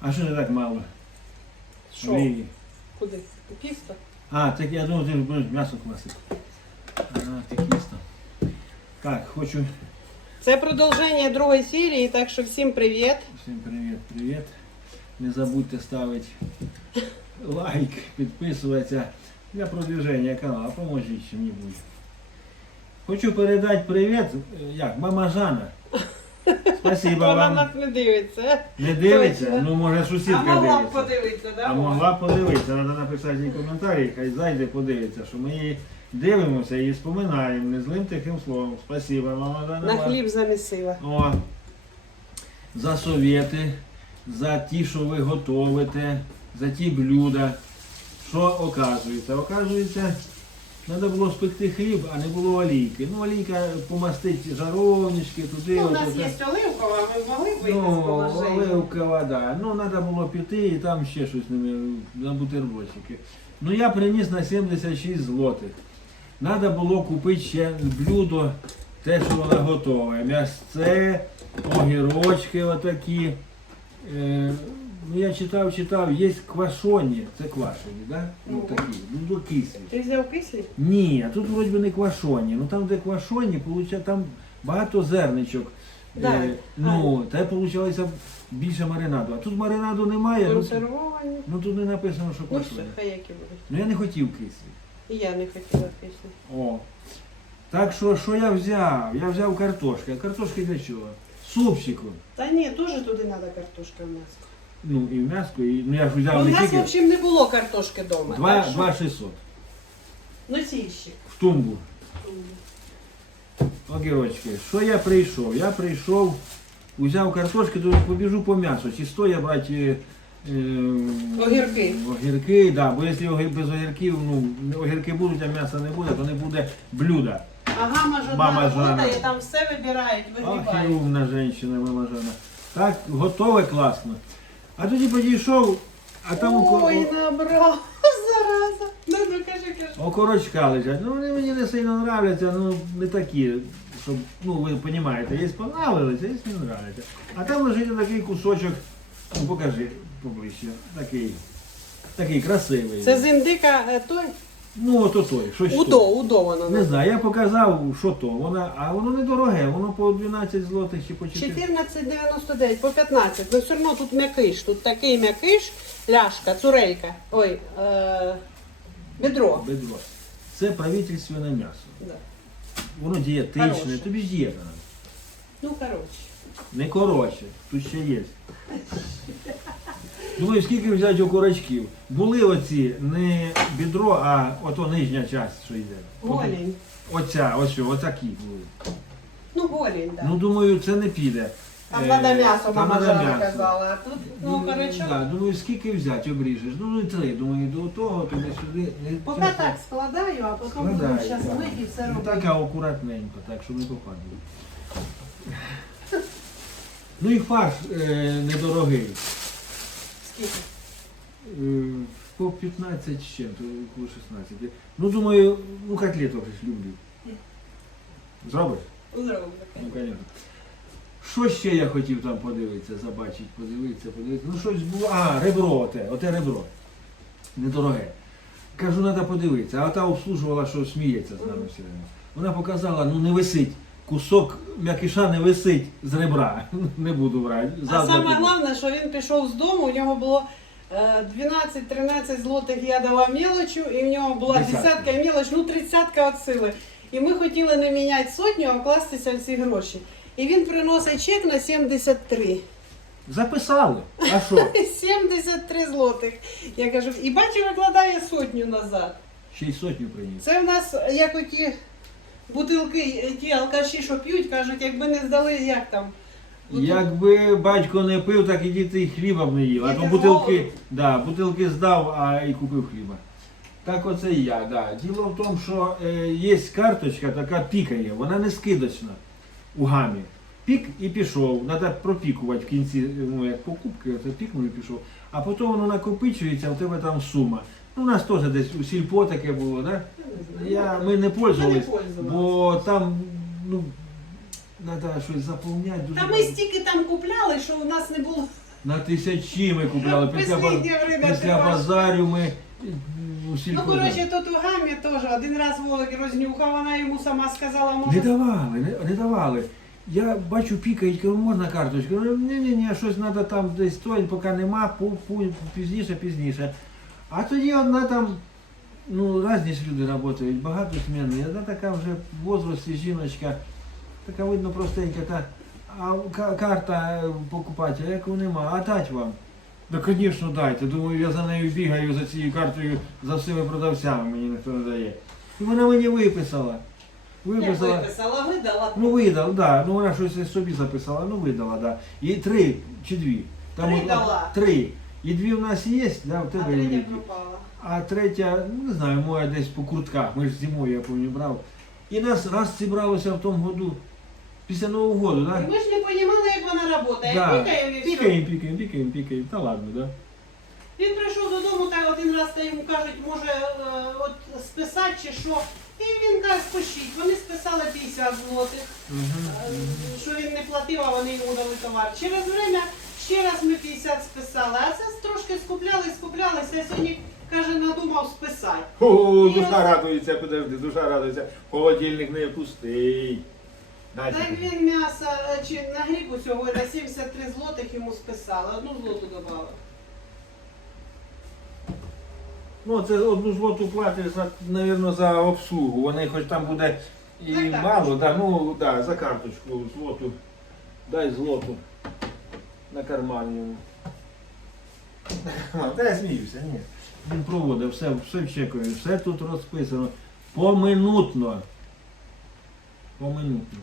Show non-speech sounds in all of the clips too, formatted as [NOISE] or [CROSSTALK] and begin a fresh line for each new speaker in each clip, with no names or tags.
А що не так мало?
Що?
Олії?
Куди? У Тісто?
А, так я думав, ти будеш м'ясо квасити. А, ти кісно. Так, хочу
Це продовження другої серії, так що всім привіт.
всім привіт, привіт. Не забудьте ставити лайк, підписуватися для продвиження каналу. Поможіть чим-небудь. Хочу передати привіт, е, як, мама Жана. Спасибо
Вона
вам.
нас не дивиться.
Не дивиться?
Точно.
Ну, може,
А
сусідка
могла б
дивиться.
подивитися, да?
А могла б подивитися, треба написати їй коментарі, хай зайде подивиться, що ми її дивимося і споминаємо незлим тихим словом. Спасибо, мама.
На хліб замісила.
О, за совєти, за ті, що ви готовите, за ті блюда. Що оказується? Оказується, треба було спекти хліб, а не було олійки. Ну, олійка помастить жаровнички, туди.
Ну, у нас є оливкова, ми могли б
Ну,
положення.
оливкова, да. Ну, треба було піти і там ще щось на, на бутербродчики. Ну, я приніс на 76 злотих. Треба було купити ще блюдо, те, що воно готове. М'ясце, огірочки отакі. Е, ну, я читав, читав, є квашоні, це квашені, да? Ну,
Ну.
такі, ну, кислі.
Ти взяв кислі?
Ні, а тут вроді би не квашоні. Ну там, де квашоні, получа, там багато зерничок.
Да.
Е, ну, та вийшло більше маринаду. А тут маринаду немає, ну,
Консервовані.
ну тут не написано, що
Ну,
квашоні.
хай які будуть.
Ну я не хотів кислі.
І я не хотіла кислі.
О. Так що, що я взяв? Я взяв картошки. А картошки для чого? Супчику.
Та ні, теж туди треба картошка в м'ясо.
Ну і м'яско, і ну я ж взяв
У
не
нас, в
тільки
общем, не було картошки вдома.
два,
так що
два 600
Носільщик.
в тумбу. Огірочки. Що я прийшов? Я прийшов, взяв картошки, то побіжу по м'ясу. Чи сто я брати е,
Огірки.
Огірки, да, бо якщо огір- без огірків, ну, огірки будуть, а м'яса не буде, то не буде блюда.
Ага, мама
Мама
жодна
Жана.
робота, і там все вибирають,
Ах, і умна жінка, мама Жана. Так, готове класно. А тоді підійшов, а там око-
Ой, набрав, [LAUGHS] зараза. Ну, ну, кажи, кажи.
окорочка лежать. Ну вони мені не сильно нравляться, ну не такі, щоб, ну ви розумієте, є понравилися, є не нравляться. А там лежить такий кусочок, ну покажи поближче, такий, такий красивий.
Це з індика е, той?
Ну, ото той, щось
Удо, удо воно.
Не знаю, я показав, що то. Вона, а воно недороге, воно по 12 злотих чи по 4.
14,99 по 15. Ну все одно тут м'якиш. Тут такий м'якиш, ляшка, цурелька. Ой, е, бедро.
Бедро. Це правительственне м'ясо.
Да.
Воно дієтичне,
Хороше.
тобі ж надо.
Ну, коротше.
Не коротше, тут ще є. Думаю, скільки взяти окорочків. Були оці не бедро, а ото нижня частина, що йде. От- Оця, ось що, отакі були.
Ну, голень, так.
Ну, думаю, це не піде.
Там
Е,
треба м'ясо,
там
мама
надо м'ясо.
казала. А тут, ну, короче,
да, думаю, скільки взяти, обріжеш. Ну, ну, три. Думаю, до того, туди сюди. Не-
поки
це-
так складаю, а потім
Складай,
зараз
да.
мити і все
Ну,
робити.
Так, а акуратненько, так, щоб не попадало. Ну і фарш е, недорогий.
Скільки?
Е, по 15 з чим, то около 16. Ну, думаю, ну котлеток ж люблю. Зробиш?
Зробимо.
Ну, звісно. Що ще я хотів там подивитися, забачити, подивитися, подивитися. Ну щось було. А, ребро оте, оте ребро. Недороге. Кажу, треба подивитися. А та обслужувала, що сміється з нами все. Вона показала, ну не висить. Кусок м'якиша не висить з ребра. [LAUGHS] Не буду брати.
А
Завтра
саме
піду.
головне, що він пішов з дому, у нього було е, 12-13 злотих я дала мелочу, і в нього була
Десятка.
десятка і мелоч, ну тридцятка від сили. І ми хотіли не міняти сотню, а вкластися в ці гроші. І він приносить чек на 73.
Записали. А що? [LAUGHS]
73 злотих. Я кажу, і бачу, викладає сотню назад.
Ще й сотню приніс.
Це в нас як оті бутилки, ті алкаші, що п'ють, кажуть, якби не здали, як там.
Якби батько не пив, так і діти й хліба не їли. А то бутилки, да, бутилки здав, а і купив хліба. Так оце і я, да. Діло в тому, що е, є карточка, така пікає, вона не скидочна у гамі. Пік і пішов. Треба пропікувати в кінці, ну як покупки, оце пікнув і пішов. А потім воно накопичується, в тебе там сума. Ну, у нас теж десь у сільпо таке було, да? Я, ми не пользувались,
пользувались.
бо там, ну, треба щось заповняти. Дуже
Та ми
багато.
стільки там купляли, що у нас не було
на тисячі ми купляли. Після, ба-
Посліднє время
після
ти
базарю ми е, у
Ну, коротше, тут у гамі теж один раз Вовик рознюхав, вона йому сама сказала,
Не
може.
давали, не, не давали. Я бачу, пікають, кажу, можна карточку? Ні, ні, ні, щось треба там десь стоїть, поки нема, пу, пу, пізніше, пізніше. А тоді одна там, ну, різні ж люди працюють, багато змін. Одна така вже в возрасті жіночка, така видно простенька, та, а карта е, покупателя, яку нема, а дать вам. Да, звісно, дайте. Думаю, я за нею бігаю за цією картою за всіми продавцями, мені ніхто не дає. І вона мені виписала. Виписала.
виписала, видала.
Ну видала, да. Ну вона щось собі записала, ну видала, да. І три чи дві.
Три дала.
Три. І дві в нас є, да, в тебе є
третя пропала.
А третя, ну не знаю, моя десь по куртках. Ми ж зимою, я пам'ятаю, брав. І нас раз зібралося в тому году, після Нового року,
І
да?
ми ж не розуміли, як вона працює.
Да.
Пікає і все.
Пікаємо, пікаємо, пікаємо, пікаємо. Та ладно, да.
Він прийшов додому, та один раз та йому кажуть, може е, от списати чи що. І він каже, спишіть. Вони списали 50 злотих, е, що він не платив, а вони йому дали товар. Через время ще раз ми 50 списали, а це трошки скупляли, скуплялися, а сьогодні каже, надумав списати.
О, душа радується, подожди, душа радується. Холодильник не пустий. Дайте.
Так він м'ясо е, чи на гріб усього на 73 злотих йому списали, одну злоту додали.
Ну, це одну злоту платиш за, навірно, за обслугу. Вони хоч там буде і
За карточку.
мало, да, ну да, за карточку злоту. Дай злоту на карман йому. [LAUGHS] Та я сміюся, ні. Він проводив, все, все чекає, все тут розписано. Поминутно. Поминутно.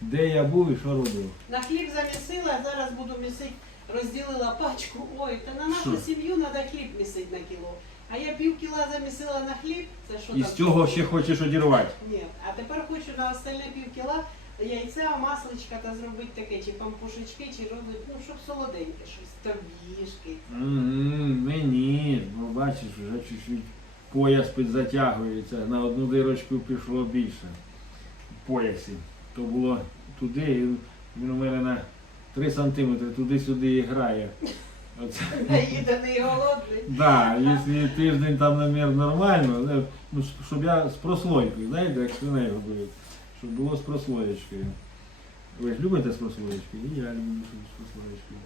Де я був і що робив.
На хліб замісила, зараз буду місити, розділила пачку. Ой, та на нашу
Що?
сім'ю треба хліб місити на кіло. А я пів кіла замісила на хліб, це що
І
там?
з цього ще хочеш одірвати.
Ні, а тепер хочу на остальне пів кіла яйця, масличка та зробити таке, чи пампушечки, чи робити, ну, щоб солоденьке, щось торбішки.
Мгм, Мені, ну бачиш, вже чуть-чуть пояс підзатягується. На одну дирочку пішло більше. В поясі. То було туди, і він у мене на 3 сантиметри туди-сюди і грає. Оце. [LAUGHS]
Наїдений голодний.
Да, якщо тиждень там намір нормально, ну, щоб я з прослойкою, знаєте, як свиней робили, щоб було з прослоєчкою. Ви ж любите з прослоєчкою? І я люблю щоб з прослоєчкою.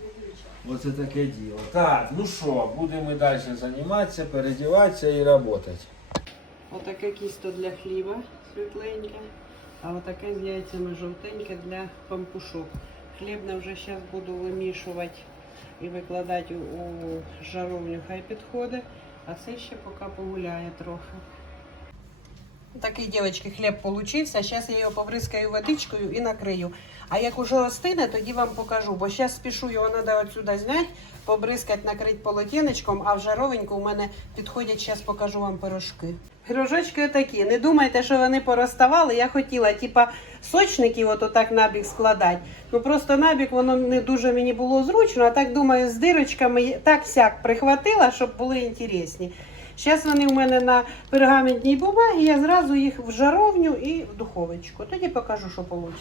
Оце таке діло. Так, ну що, будемо далі займатися, передіватися і працювати.
Отаке кісто для хліба світленьке, а отаке з яйцями жовтеньке для пампушок. Хлібне вже зараз буду вимішувати і викладати у, у жаровню, хай підходить, а це ще поки погуляє трохи. Такий, дівчатки, хліб получився. Зараз я його побризкаю водичкою і накрию. А як уже остине, тоді вам покажу. Бо зараз спішу його треба отсюди зняти, побризкати, накрити полотенечком, а в жаровеньку у мене підходять, зараз покажу вам пирожки. Пирожочки отакі. Не думайте, що вони пороставали. Я хотіла, типа, сочників от отак набік складати. Ну просто набік воно не дуже мені було зручно, а так думаю, з дирочками так сяк прихватила, щоб були інтересні. Зараз вони у мене на пергаментній бумагі, я зразу їх в жаровню і в духовочку. Тоді покажу, що вийде.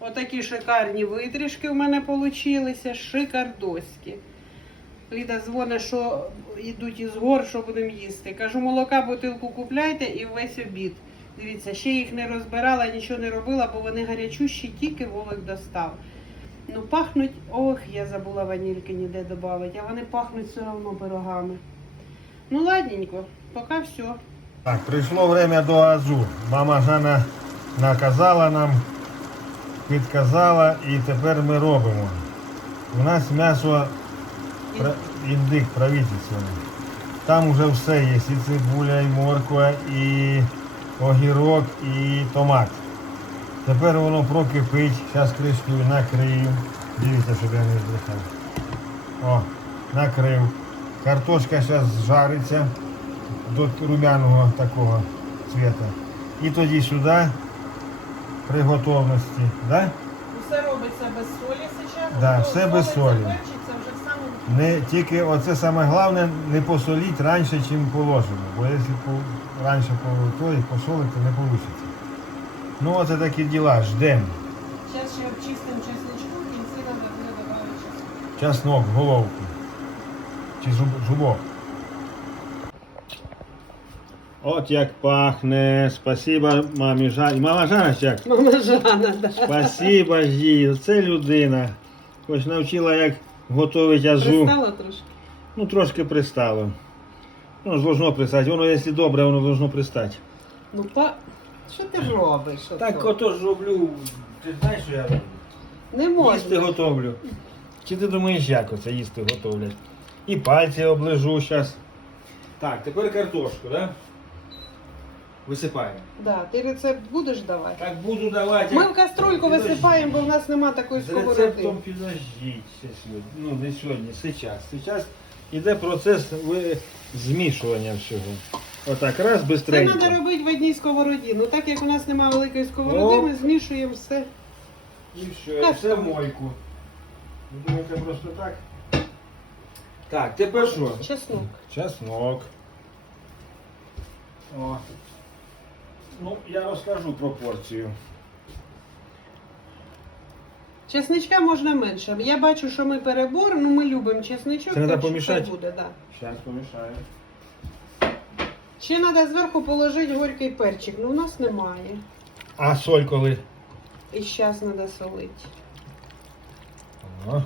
Отакі шикарні витрішки в мене вийшли, шикардоські. Ліда дзвонить, що йдуть із гор, що будемо їсти. Кажу, молока бутилку купляйте і весь обід. Дивіться, ще їх не розбирала, нічого не робила, бо вони гарячущі, тільки вовик достав. Ну, пахнуть, ох, я забула ванільки ніде додати, а вони пахнуть все одно пирогами. Ну, ладненько, поки все.
Так, прийшло время до азу. Мама Жанна наказала нам, підказала і тепер ми робимо. У нас м'ясо пра- індик правительственне. Там вже все є. І цибуля, і морква, і огірок, і томат. Тепер воно прокипить. Зараз кришкою накрию. Дивіться, щоб я не збрехав. О, накрив. Картошка зараз жариться до румяного такого цвета. І тоді сюди при готовності. Да?
Все робиться без солі зараз.
Да, все без солі. Не тільки оце саме головне не посоліть раніше, ніж положено. Бо якщо по, раніше по, то і посолити, не вийде. Ну оце такі діла, ждемо.
Зараз ще обчистимо чесничку, в кінці треба буде додати чесночку.
чеснок головку. Чи зуб, зубок. От як пахне. Спасибо мамі Жані. Мама Жанна ще як?
Мама Жана, да.
Спасибо їй. Це людина. Хоч навчила, як готувати азу.
Пристала трошки.
Ну, трошки пристало. Ну, ж должно пристати. Воно, якщо добре, воно должно пристати.
Ну, па... що ти робиш?
Так ото? Отож роблю. Ти знаєш, що я роблю?
Не
Їсти готовлю. Чи ти думаєш, як оце їсти готовлять? І пальці оближу зараз.
Так, тепер картошку, да? Висипаємо.
Да, ти рецепт будеш давати?
Так буду давати.
Ми в каструльку висипаємо, бо в нас нема такої
З
сковороди.
рецептом підождіть ще сьогодні. Ну, не сьогодні, зараз. Зараз іде процес ви- змішування всього. Отак, раз,
Це
бистренько.
треба робити в одній сковороді. Ну так як у нас немає великої сковороди,
О.
ми змішуємо все.
І все, і все в мойку. Ви думаєте просто так? Так, тепер що?
Чеснок.
Чеснок.
О. Ну, я розкажу пропорцію.
Чесничка можна менше. Я бачу, що ми перебор, ну ми любимо чесничок.
Це треба
так що
помішати?
хай буде, да.
Зараз помішаю.
Ще треба зверху положити горький перчик, ну у нас немає.
А соль коли?
І зараз треба солити.
О.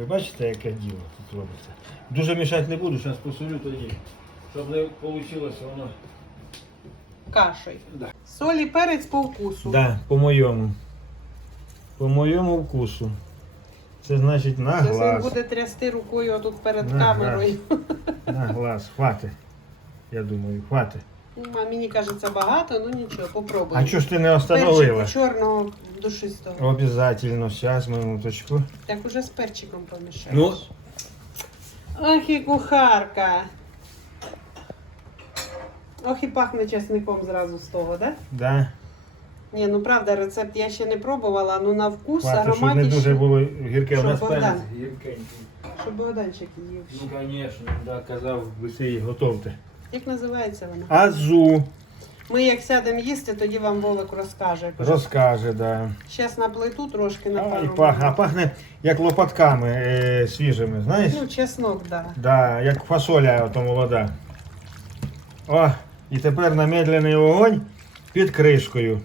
Ви бачите, яке діло тут робиться? Дуже мішати не буду, зараз посолю тоді. Щоб не вийшло воно.
Кашею.
Да.
Соль і перець по вкусу.
Да, по моєму. По моєму вкусу. Це значить на
Зараз він буде трясти рукою отут перед
На
камерою.
На глаз. Хватить. Я думаю, хватить.
Ну, Мені кажеться багато, ну нічого, попробуй.
А чого ж ти не остановила?
Перчик чорного душистого.
Обязательно, зараз, минуточку.
Так уже з перчиком помішаєш.
Ну.
Ох і кухарка. Ох і пахне чесником зразу з того, да?
Да.
Ні, ну правда, рецепт я ще не пробувала, ну на вкус
Хватить, щоб не дуже було гірке. У
Щоб
нас перець.
Гіркенький.
Щоб Богданчик їв.
Ну, звісно, да, казав.
Ви її готовте.
Як називається вона?
Азу
Ми як сядемо їсти, тоді вам Волик розкаже.
розкаже, да.
Зараз на плиту трошки на
А,
пару
і пах, а пахне як лопатками е, свіжими, знаєш?
Ну, чеснок, да.
Да, як фасоля ото молода. О, і тепер на медленний вогонь під кришкою.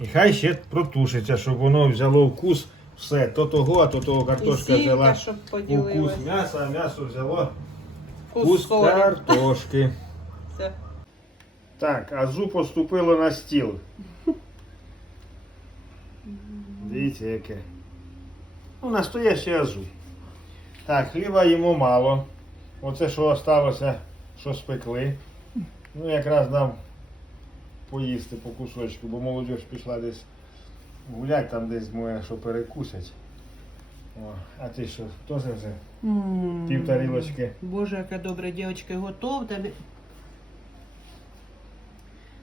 І хай ще протушиться, щоб воно взяло вкус все. То того, а то того картошка
сілька,
взяла
щоб
вкус м'яса, а м'ясо взяло
Вкус солі.
картошки.
Все.
Так, азу поступило на стіл. Дивіться, яке. Ну, настояще азу. Так, хліба йому мало. Оце що осталося, що спекли. Ну, якраз дам поїсти по кусочку, бо молодь пішла десь гулять там десь моє, що перекусять. О, а ти що, теж вже пів тарілочки?
Боже, яка добра дівчинка, готовта.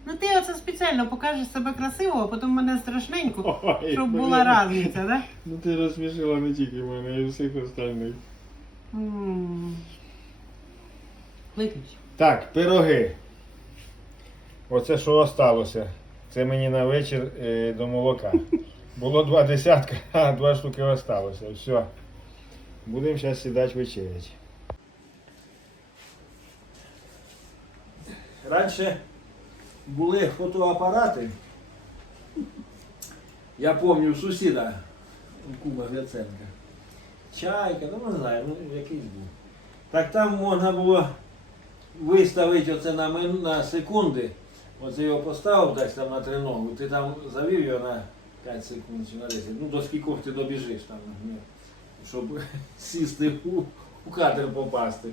Ну ти оце спеціально покажеш себе красиво, а потім мене страшненько,
Ой,
щоб
ну,
була
я-
різниця, да?
Ну ти розсмішила не тільки мене, а й всіх остальних.
М. Виключ.
Так, пироги. Оце що осталося. Це мені на вечір е, до молока. Було два десятка, а два штуки осталося. Все. Будемо зараз сідати вечерять.
Раніше були фотоапарати. Я пам'ятаю сусіда у Куба Гриценка. Чайка, ну не знаю, ну якийсь був. Так там можна було виставити оце на, мин- на секунди. Оце його поставив десь там на треногу, ти там завів його на 5 секунд чи на 10. Ну до скількох ти добіжиш там, щоб [LAUGHS] сісти у, у кадр попасти.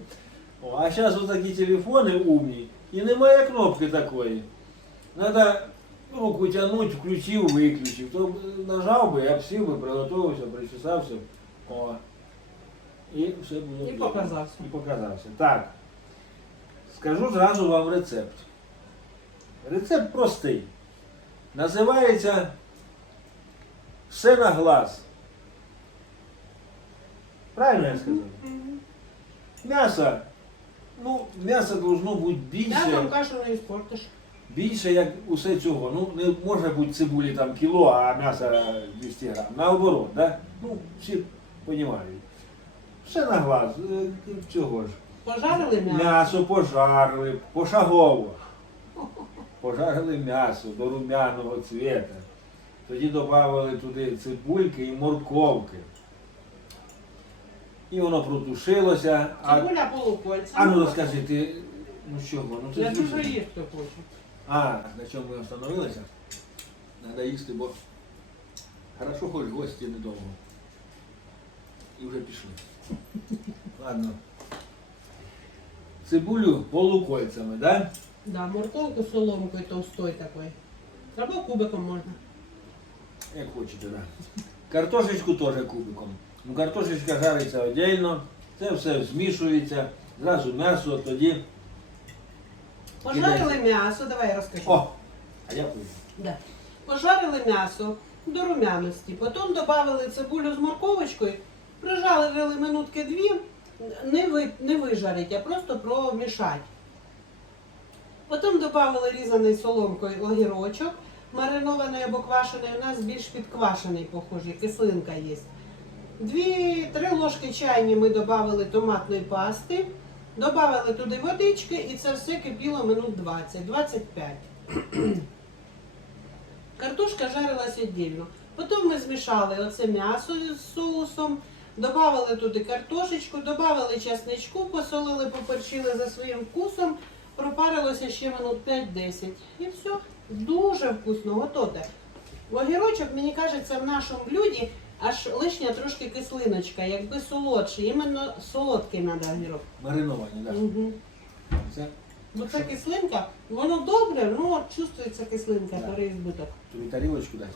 О, а зараз такі телефони умні, і немає кнопки такої. Надо руку тягнути, включив, виключив. То нажав би, я б сів би, приготувався, причесався. О. І все було.
І
добре.
показався.
І показався. Так. Скажу зразу вам рецепт. Рецепт простий. Називається все на глаз. Правильно я сказав? М'ясо. Ну, м'ясо должно бути більше.
кашу не іспортиш.
Більше як усе цього. Ну, не може бути цибулі там кіло, а м'ясо 200 грам. Наоборот, да? Ну, всі розуміють. Все на глаз. Е, Чого ж?
Пожарили м'ясо.
М'ясо пожарили, пошагово. Пожарили м'ясо до румяного цвіта. Тоді додали туди цибульки і морковки. І воно протушилося. А,
Цибуля полукольця.
а ну розкажи, ти, ну чого? Ну,
Я дуже
дуже-
їсти хочу.
А, на чому ми остановилися? Треба їсти, бо хорошо хоч гості недовго. І вже пішли. Ладно. Цибулю полукольцями, да?
Да, морковку соломкою товстой такой. Або кубиком можна.
Як хочете, да. Картошечку теж кубиком. Ну, картошечка жариться віддільно, це все змішується, зразу м'ясо, тоді.
Пожарили м'ясо, давай я розкажу.
О! А дякую.
Да. Пожарили м'ясо до румяності, потім додали цибулю з морковочкою, прижарили минутки дві, не, ви, не вижарить, а просто промішать. Потім додали різаний соломкою огірочок, маринований або квашений, у нас більш підквашений, похожий, кислинка є. Дві-три ложки чайні ми додали томатної пасти, додали туди водички і це все кипіло минут 20-25. [CLEARS THROAT] Картошка жарилась віддільно. Потім ми змішали оце м'ясо з соусом, додали туди картошечку, додали чесничку, посолили, поперчили за своїм вкусом, пропарилося ще минут 5-10. І все. Дуже вкусно, готове. Огірочок, мені кажеться, в нашому блюді аж лишня трошки кислиночка, якби солодший. Іменно солодкий треба огірок.
Мариновані, так. Да.
Угу.
Це
Бо це кислинка, воно добре, ну от чувствується кислинка,
Да.
переізбиток.
тобі тарілочку дай.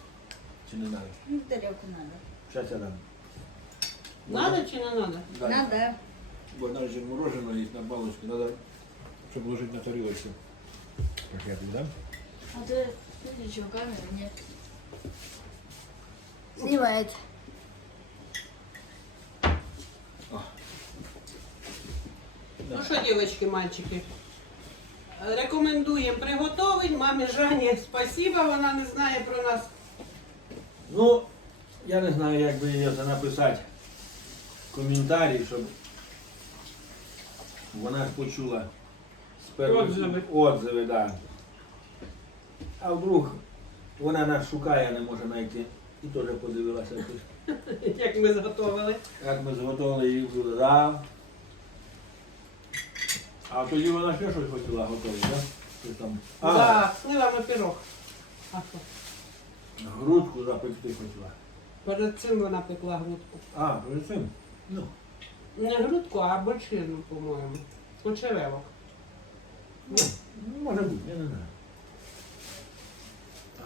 Чи не треба?
Ну, тарелку надо.
Зараз я дам.
Надо чи не надо?
Дай.
Надо.
Бо навіть же мороженое есть на балочку, надо, чтобы ложить на тарелочку. Пакеты, да?
А ты видишь, что камера нет? Снимает.
Ну що, дівчатки, мальчики, рекомендуємо приготувати. Мамі Жані спасіба, вона не знає про нас.
Ну, я не знаю, як би її написати в коментарі, щоб вона ж почула з перших
Отзиви.
отзиви, да. А вдруг вона нас шукає, не може знайти. І теж подивилася, [LAUGHS]
Як ми зготовили.
як ми зготовили її. Да. А тоді вона ще щось хотіла готувати, так? Да? Щось там. А,
За сливами пирог. А що?
грудку запекти хотіла.
Перед цим вона пекла грудку.
А, перед цим? Ну.
Не грудку, а бочину, по-моєму. Почеревок.
Ну, ну, може бути, я не знаю.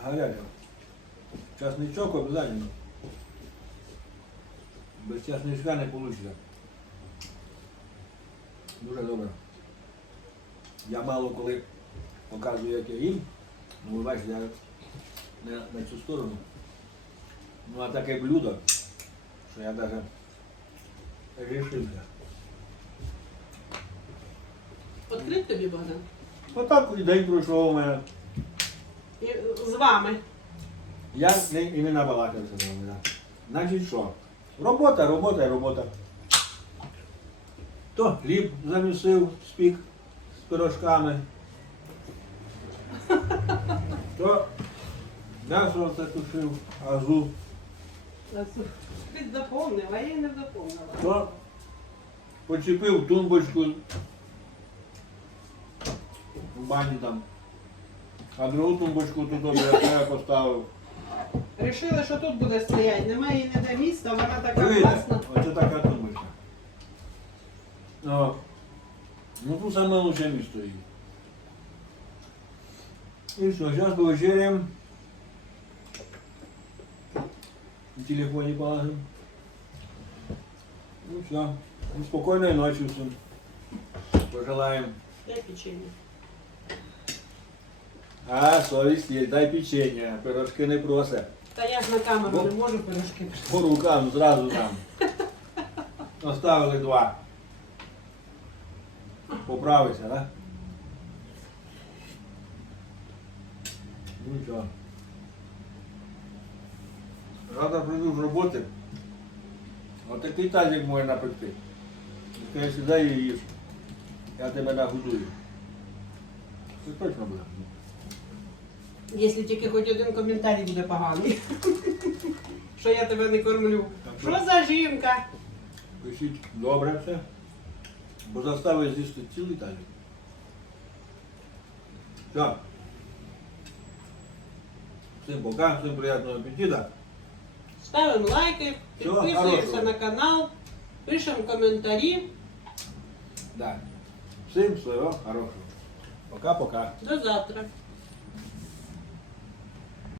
Гаряча. Часничок обов'язково. Без часничка не вийде. Дуже добре. Я мало коли показую, як я їм. Ну, ви бачите, я не на цю сторону. Ну, а таке блюдо, що я навіть рішився.
Відкрить тобі, Богдан?
Отак і день пройшов у мене.
І з вами.
Я не, і не набалакався з вами. да. Значить що? Робота, робота і робота. То хліб замісив, спік пирожками. То м'ясо це тушив, азу.
Ти запомнив, а я не запомнила.
То почепив тумбочку в бані там. А другу тумбочку тут я поставив.
Рішили, що тут буде стояти. Немає її ніде міста, вона така
Видно,
класна.
оце така тумбочка. О. Ну тут саме лучше місто її. І все, зараз повечеряємо. На телефоні положимо. Ну все. Ну, спокійної ночі всім. Пожелаємо.
Дай печенье.
А, совість є, дай печення, пирожки не просе.
Та я ж на камеру
Бо-
не можу пирожки.
По рукам зразу там. Оставили два. Поправися, да? Ну що. Завтра прийду з роботи. Отакий тазик можна напекти. Каже, сідай і їж. Я тебе нагодую. Це точно буде.
Якщо тільки хоч один коментарій буде поганий. Що я тебе не кормлю. Що за жінка?
Пишіть добре все. Бо заставить з'їсти цілий тазик. Все. Всім пока, всім приятного аппетита.
Ставимо лайки,
Всього
підписуємося
хорошого.
на канал, пишемо коментарі.
Да. Всім всього хорошого. Пока-пока.
До завтра.